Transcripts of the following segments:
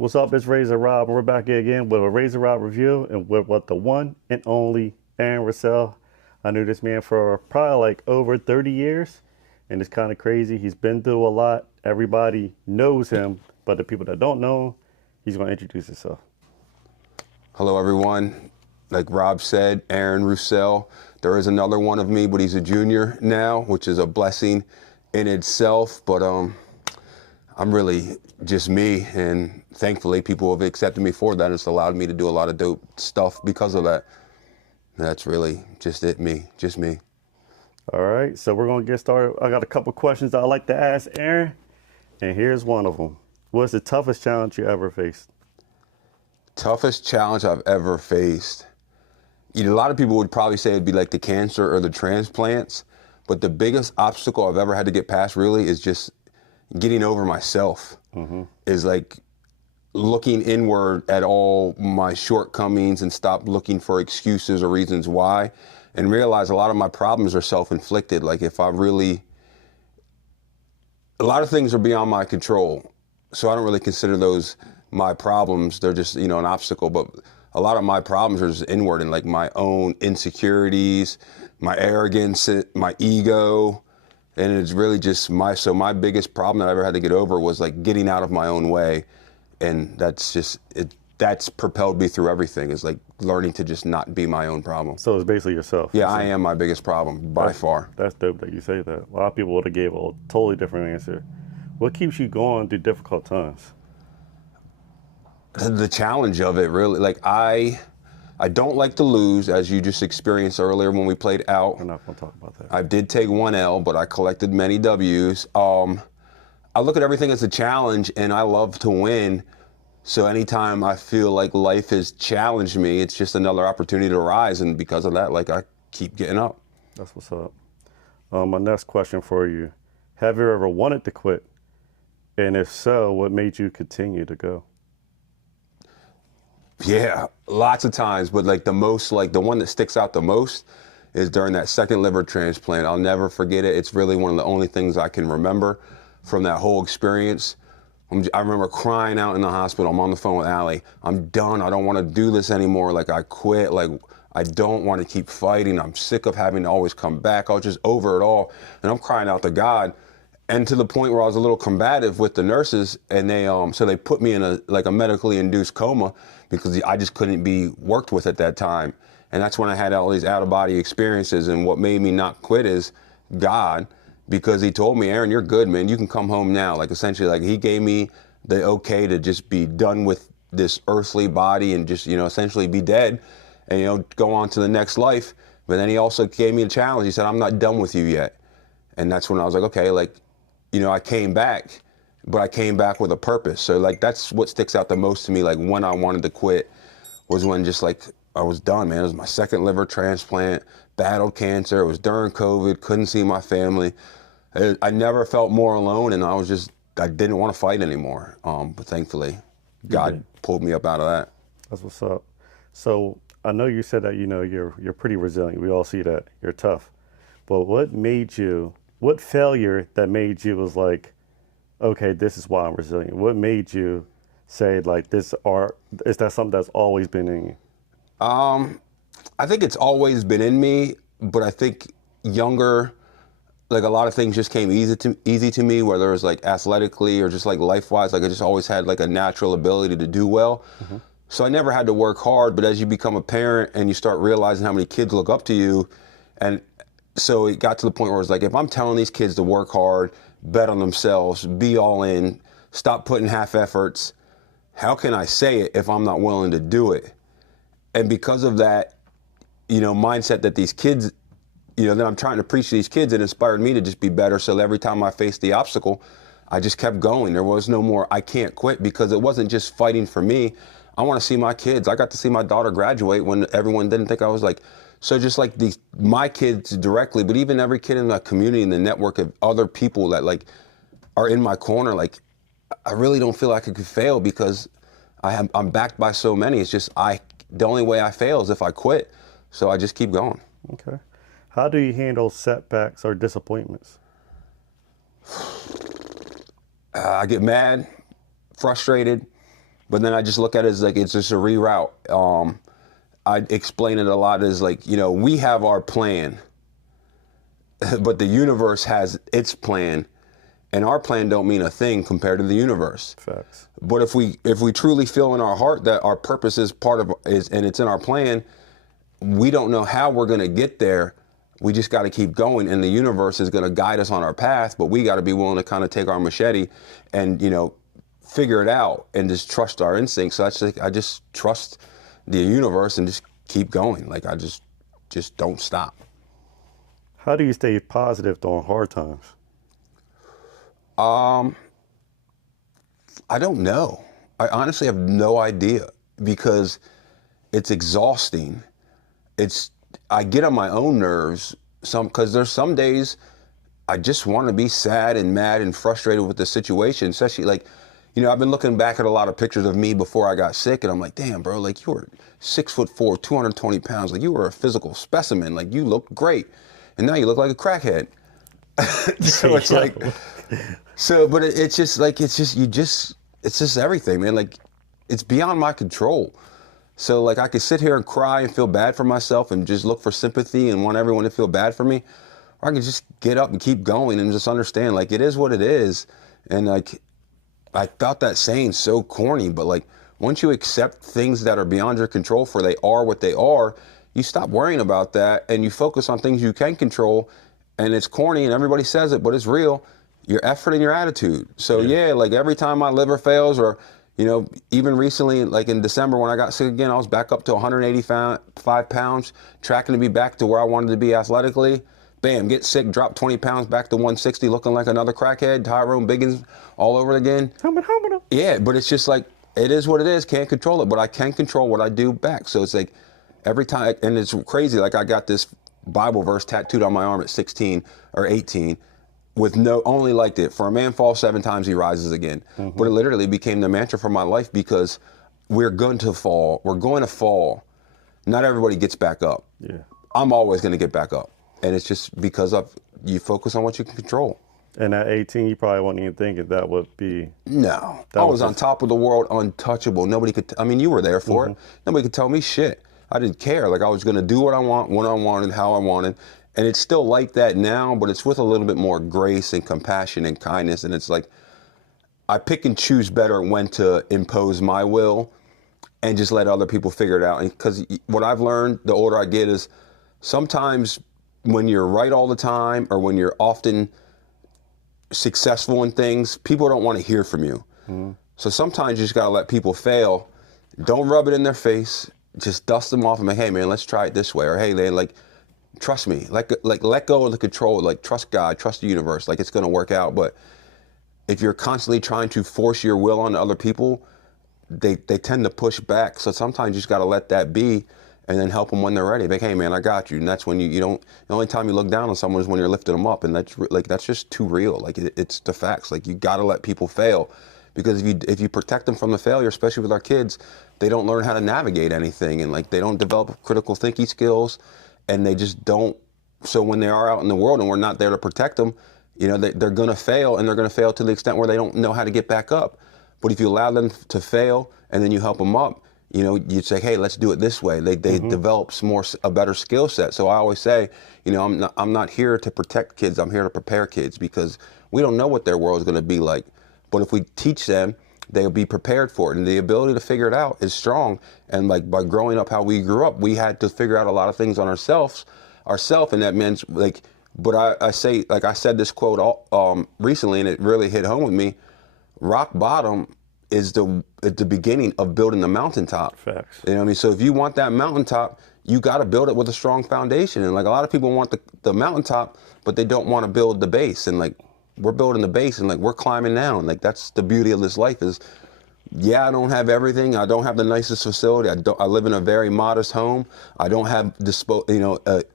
What's up? It's Razor Rob, and we're back here again with a Razor Rob review and with what the one and only Aaron Russell. I knew this man for probably like over 30 years, and it's kind of crazy. He's been through a lot. Everybody knows him, but the people that don't know him, he's going to introduce himself. Hello, everyone. Like Rob said, Aaron Russell. There is another one of me, but he's a junior now, which is a blessing in itself. But I'm really just me, and thankfully people have accepted me for that. It's allowed me to do a lot of dope stuff because of that. That's really just it, just me. All right, so we're going to get started. I got a couple questions I like to ask Aaron, and here's one of them. What's the toughest challenge you ever faced? Toughest challenge I've ever faced. A lot of people would probably say it'd be like the cancer or the transplants, but the biggest obstacle I've ever had to get past really is just getting over myself. Is like looking inward at all my shortcomings and stop looking for excuses or reasons why, and realize a lot of my problems are self-inflicted. Like if I really, a lot of things are beyond my control, so I don't really consider those my problems. They're just, an obstacle, but a lot of my problems are just inward and like my own insecurities, my arrogance, my ego. And it's really just my biggest problem that I ever had to get over was like getting out of my own way. And that's just, that's propelled me through everything, is like learning to just not be my own problem. So it's basically yourself. Yeah, I am my biggest problem by far. That's dope that you say that. A lot of people would have gave a totally different answer. What keeps you going through difficult times? The challenge of it, really. Like I don't like to lose, as you just experienced earlier when we played out. We're not going to talk about that. I did take one L, but I collected many W's. I look at everything as a challenge, and I love to win. So anytime I feel like life has challenged me, it's just another opportunity to rise. And because of that, like I keep getting up. That's what's up. My next question for you. Have you ever wanted to quit? And if so, what made you continue to go? Yeah, lots of times, but like the one that sticks out the most is during that second liver transplant. I'll never forget it. It's really one of the only things I can remember from that whole experience. I remember crying out in the hospital. I'm on the phone with Allie. I'm done. I don't want to do this anymore. Like I quit. Like I don't want to keep fighting. I'm sick of having to always come back. I was just over it all. And I'm crying out to God. And to the point where I was a little combative with the nurses, and they put me in a medically induced coma because I just couldn't be worked with at that time. And that's when I had all these out-of-body experiences. And what made me not quit is God, because he told me, Aaron, you're good, man. You can come home now. Like essentially, like he gave me the okay to just be done with this earthly body and just, essentially be dead and, go on to the next life. But then he also gave me a challenge. He said, I'm not done with you yet. And that's when I was like, okay, like, I came back, but I came back with a purpose. So like, that's what sticks out the most to me. Like when I wanted to quit was when just like, I was done, man. It was my second liver transplant, battled cancer. It was during COVID, couldn't see my family. I never felt more alone, and I didn't want to fight anymore. But thankfully, God pulled me up out of that. That's what's up. So I know you said that, you're pretty resilient. We all see that. You're tough. But what failure that made you was like, okay, this is why I'm resilient? What made you say like this, or is that something that's always been in you? I think it's always been in me, but I think younger, like a lot of things just came easy to me, whether it was like athletically or just like life-wise. Like I just always had like a natural ability to do well. So I never had to work hard, but as you become a parent and you start realizing how many kids look up to you, and so it got to the point where it's like, if I'm telling these kids to work hard, bet on themselves, be all in, stop putting half efforts, how can I say it if I'm not willing to do it? And because of that, mindset that these kids, that I'm trying to preach to these kids, it inspired me to just be better. So every time I faced the obstacle, I just kept going. There was no more, I can't quit, because it wasn't just fighting for me. I want to see my kids. I got to see my daughter graduate when everyone didn't think I was like, so just like my kids directly, but even every kid in the community and the network of other people that like are in my corner, like I really don't feel like I could fail because I'm backed by so many. It's just the only way I fail is if I quit. So I just keep going. Okay. How do you handle setbacks or disappointments? I get mad, frustrated, But then I just look at it as like it's just a reroute. I explain it a lot as like, you know, we have our plan, but the universe has its plan, and our plan don't mean a thing compared to the universe. Facts. But if we truly feel in our heart that our purpose is and it's in our plan, we don't know how we're going to get there. We just got to keep going, and the universe is going to guide us on our path. But we got to be willing to kind of take our machete and, you know, figure it out and just trust our instincts. So that's like, I just trust the universe and just keep going. Like I just don't stop. How do you stay positive during hard times? I don't know. I honestly have no idea because it's exhausting. I get on my own nerves because there's some days I just want to be sad and mad and frustrated with the situation, especially like, you know, I've been looking back at a lot of pictures of me before I got sick, and I'm like, damn, bro, like you were 6'4", 220 pounds, like you were a physical specimen, like you looked great, and now you look like a crackhead. So it's like, but it's just everything, man. Like it's beyond my control. So like I could sit here and cry and feel bad for myself and just look for sympathy and want everyone to feel bad for me, or I can just get up and keep going and just understand like it is what it is. And like I thought that saying so corny, but like once you accept things that are beyond your control for they are what they are, you stop worrying about that and you focus on things you can control. And it's corny and everybody says it, but it's real. Your effort and your attitude. So yeah, like every time my liver fails, or you know, even recently, like in December when I got sick again, I was back up to 185 pounds, tracking to be back to where I wanted to be athletically. Bam, get sick, drop 20 pounds back to 160, looking like another crackhead, Tyrone Biggins all over again. Yeah, but it's just like, it is what it is, can't control it, but I can control what I do back. So it's like every time, and it's crazy, like I got this Bible verse tattooed on my arm at 16 or 18 with only liked it. For a man falls 7 times, he rises again. Mm-hmm. But it literally became the mantra for my life because we're going to fall. We're going to fall. Not everybody gets back up. Yeah. I'm always going to get back up. And it's just because you focus on what you can control. And at 18, you probably weren't even thinking that would be. No. I was on top of the world, untouchable. Nobody could, I mean, you were there for it. Nobody could tell me shit. I didn't care. Like I was going to do what I want, when I wanted, how I wanted. And it's still like that now, but it's with a little bit more grace and compassion and kindness. And it's like, I pick and choose better when to impose my will and just let other people figure it out. And because what I've learned, the older I get, is sometimes when you're right all the time or when you're often successful in things, people don't want to hear from you. Mm-hmm. So sometimes you just got to let people fail. Don't rub it in their face. Just dust them off and be, hey man, let's try it this way. Or hey, they like, trust me, like let go of the control, like trust God, trust the universe, like it's going to work out. But if you're constantly trying to force your will on other people, they tend to push back. So sometimes you just got to let that be and then help them when they're ready. Like, hey man, I got you. And that's when you don't, the only time you look down on someone is when you're lifting them up. And that's just too real. Like it's the facts. Like you got to let people fail, because if you protect them from the failure, especially with our kids, they don't learn how to navigate anything. And like, they don't develop critical thinking skills. And they just don't. So when they are out in the world and we're not there to protect them, you know, they're going to fail, and they're going to fail to the extent where they don't know how to get back up. But if you allow them to fail and then you help them up, you know, you'd say, hey, let's do it this way. They develop a better skill set. So I always say, you know, I'm not here to protect kids. I'm here to prepare kids, because we don't know what their world is going to be like. But if we teach them, they'll be prepared for it, and the ability to figure it out is strong. And like by growing up how we grew up, we had to figure out a lot of things on ourselves, and that meant like. But I say, like I said this quote recently, and it really hit home with me. Rock bottom is the beginning of building the mountaintop. Facts. You know what I mean? So if you want that mountaintop, you got to build it with a strong foundation. And like a lot of people want the mountaintop, but they don't want to build the base. And like, we're building the base, and like we're climbing down. Like that's the beauty of this life is, yeah, I don't have everything. I don't have the nicest facility. I live in a very modest home. I don't have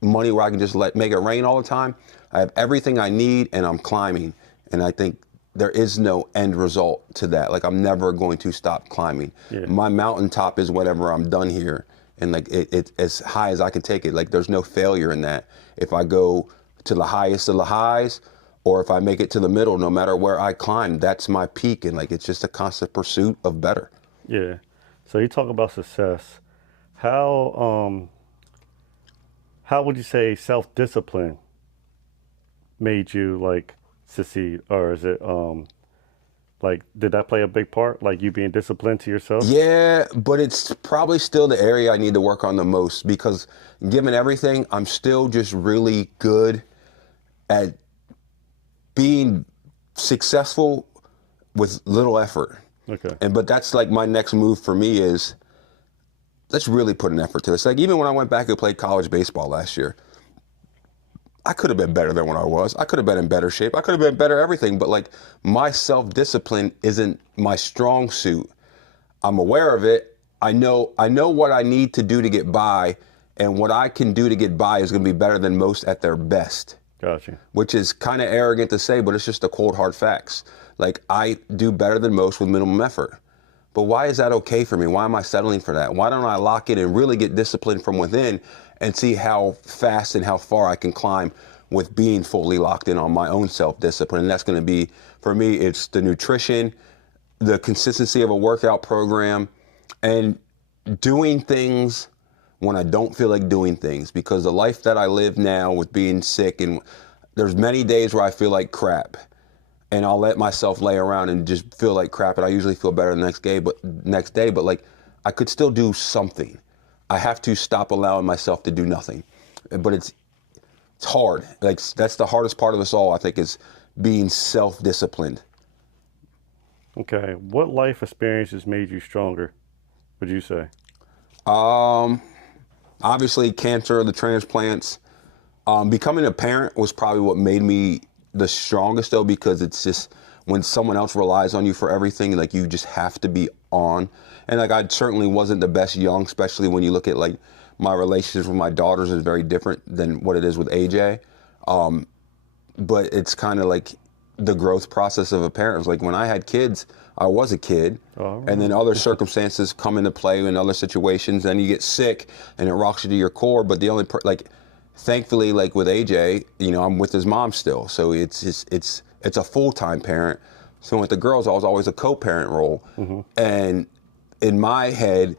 money where I can just make it rain all the time. I have everything I need, and I'm climbing. And I think there is no end result to that. Like I'm never going to stop climbing. Yeah. My mountaintop is whenever I'm done here, and like it's as high as I can take it. Like there's no failure in that. If I go to the highest of the highs, or if I make it to the middle, no matter where I climb, that's my peak. And like, it's just a constant pursuit of better. Yeah. So you talk about success. How how would you say self-discipline made you like succeed, or is it like did that play a big part, like you being disciplined to yourself? Yeah, but it's probably still the area I need to work on the most because given everything, I'm still just really good at being successful with little effort. Okay. And but that's like my next move for me is let's really put an effort to this. Like even when I went back and played college baseball last year, I could have been better than what I was. I could have been in better shape. I could have been better everything, but like my self-discipline isn't my strong suit. I'm aware of it. I know what I need to do to get by, and what I can do to get by is going to be better than most at their best, Gotcha. which is kind of arrogant to say, but it's just the cold hard facts. Like I do better than most with minimum effort. But why is that okay for me? Why am I settling for that? Why don't I lock in and really get disciplined from within and see how fast and how far I can climb with being fully locked in on my own self-discipline? And that's going to be, for me, it's the nutrition, the consistency of a workout program, and doing things when I don't feel like doing things. Because the life that I live now with being sick, and there's many days where I feel like crap, and I'll let myself lay around and just feel like crap, and I usually feel better the next day, but like I could still do something. I have to stop allowing myself to do nothing. But it's hard. Like that's the hardest part of us all, I think, is being self-disciplined. Okay. What life experiences made you stronger, would you say? Um, Obviously cancer, the transplants. Becoming a parent was probably what made me the strongest though, because it's just when someone else relies on you for everything, like you just have to be on. And like I certainly wasn't the best young, especially when you look at like my relationships with my daughters is very different than what it is with AJ. But it's kind of like the growth process of a parent. It's like when I had kids, I was a kid, All and then right. other circumstances come into play in other situations. Then you get sick, and it rocks you to your core. But the only like, thankfully, like with AJ, I'm with his mom still, so it's a full-time parent. So with the girls, I was always a co-parent role, and in my head,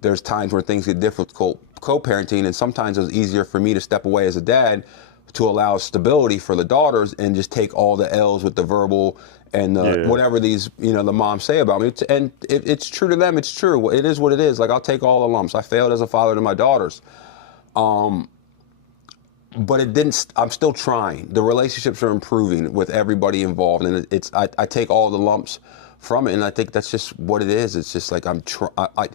there's times where things get difficult co-parenting, and sometimes it was easier for me to step away as a dad to allow stability for the daughters and just take all the L's with the verbal and the Yeah. whatever these the moms say about me. And it's true to them. It's true. It is what it is. Like I'll take all the lumps. I failed as a father to my daughters, but it didn't. I'm still trying. The relationships are improving with everybody involved, and I take all the lumps from it, and I think that's just what it is. It's just like I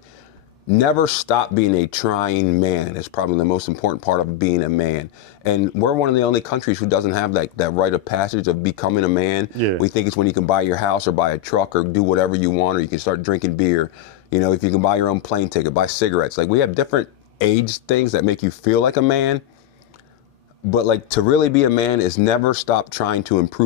never stop being a trying man. It's probably the most important part of being a man. And we're one of the only countries who doesn't have that rite of passage of becoming a man. Yeah. We think it's when you can buy your house or buy a truck or do whatever you want, or you can start drinking beer. If you can buy your own plane ticket, buy cigarettes. Like we have different age things that make you feel like a man. But like to really be a man is never stop trying to improve